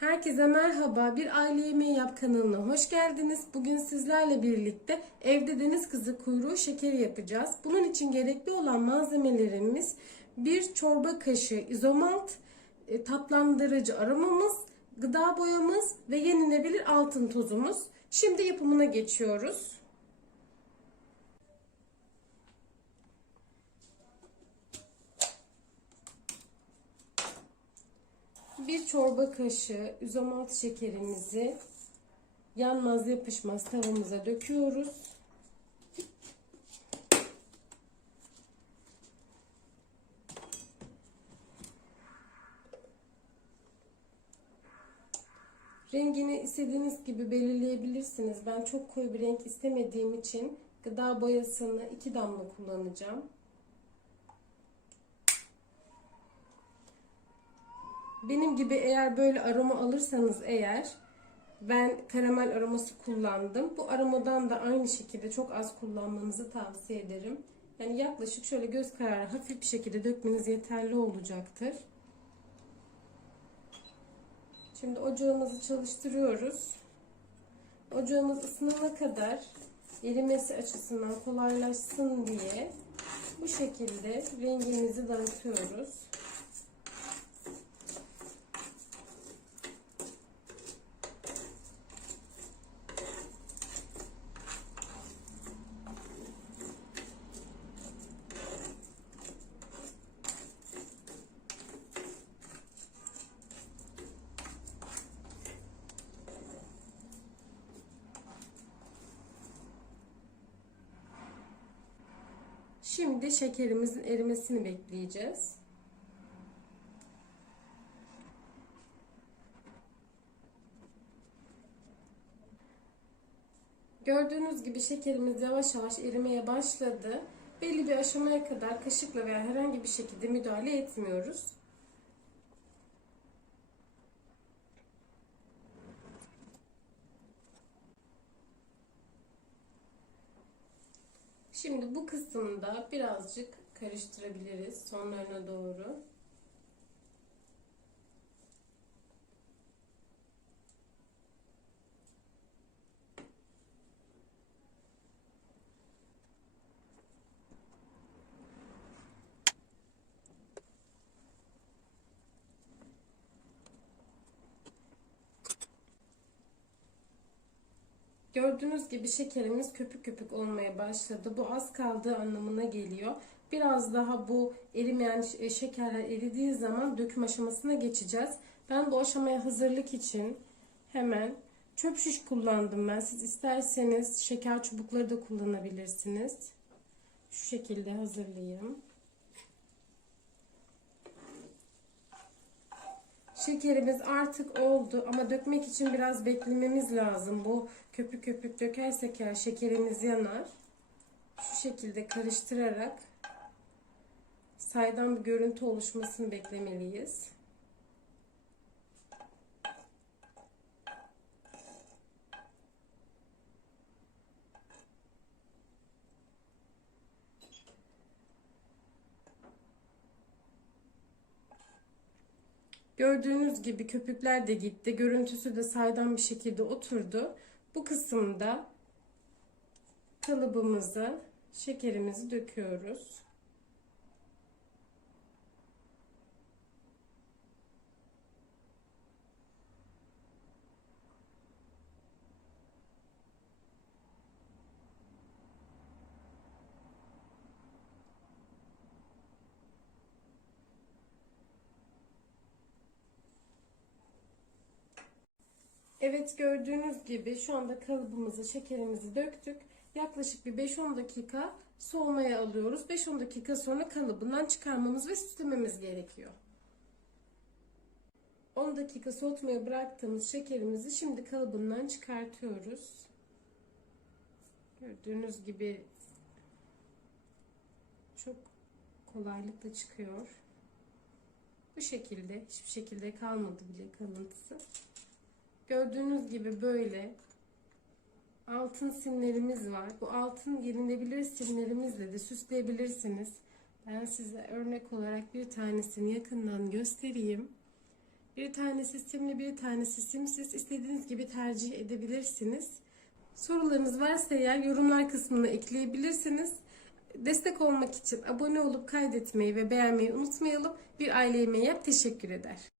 Herkese merhaba. Bir Aile Yemeği Yap kanalına hoş geldiniz. Bugün sizlerle birlikte evde deniz kızı kuyruğu şekeri yapacağız. Bunun için gerekli olan malzemelerimiz bir çorba kaşığı izomalt, e, tatlandırıcı aromamız, gıda boyamız ve yenilebilir altın tozumuz. Şimdi yapımına geçiyoruz. Bir çorba kaşığı üzomalt şekerimizi yanmaz yapışmaz tavamıza döküyoruz. Rengini istediğiniz gibi belirleyebilirsiniz. Ben çok koyu bir renk istemediğim için gıda boyasını iki damla kullanacağım. Benim gibi eğer böyle aroma alırsanız eğer ben karamel aroması kullandım. Bu aromadan da aynı şekilde çok az kullanmanızı tavsiye ederim. Yani yaklaşık şöyle göz kararı hafif bir şekilde dökmeniz yeterli olacaktır. Şimdi ocağımızı çalıştırıyoruz. Ocağımız ısınana kadar erimesi açısından kolaylaşsın diye bu şekilde rengimizi dağıtıyoruz. Şimdi şekerimizin erimesini bekleyeceğiz. Gördüğünüz gibi şekerimiz yavaş yavaş erimeye başladı. Belli bir aşamaya kadar kaşıkla veya herhangi bir şekilde müdahale etmiyoruz. Şimdi bu kısımda birazcık karıştırabiliriz sonlarına doğru. Gördüğünüz gibi şekerimiz köpük köpük olmaya başladı. Bu az kaldığı anlamına geliyor. Biraz daha bu erimeyen e, şekerler eridiği zaman döküm aşamasına geçeceğiz. Ben bu aşamaya hazırlık için hemen çöp şiş kullandım ben. Siz isterseniz şeker çubukları da kullanabilirsiniz. Şu şekilde hazırlayayım. Şekerimiz artık oldu ama dökmek için biraz beklememiz lazım. Bu köpük köpük dökersek eğer şekerimiz yanar. Şu şekilde karıştırarak saydam bir görüntü oluşmasını beklemeliyiz. Gördüğünüz gibi köpükler de gitti. Görüntüsü de saydam bir şekilde oturdu. Bu kısımda kalıbımıza şekerimizi döküyoruz. Evet gördüğünüz gibi şu anda kalıbımızı, şekerimizi döktük. Yaklaşık bir 5-10 dakika soğumaya alıyoruz. 5-10 dakika sonra kalıbından çıkarmamız ve süslememiz gerekiyor. 10 dakika soğutmaya bıraktığımız şekerimizi şimdi kalıbından çıkartıyoruz. Gördüğünüz gibi çok kolaylıkla çıkıyor. Bu şekilde hiçbir şekilde kalmadı bile kalıntısı. Gördüğünüz gibi böyle altın simlerimiz var. Bu altın yenilebilir simlerimizle de süsleyebilirsiniz. Ben size örnek olarak bir tanesini yakından göstereyim. Bir tanesi simli, bir tanesi simsiz. İstediğiniz gibi tercih edebilirsiniz. Sorularınız varsa eğer yorumlar kısmına ekleyebilirsiniz. Destek olmak için abone olup kaydetmeyi ve beğenmeyi unutmayalım. Bir aile yemeği yap teşekkür eder.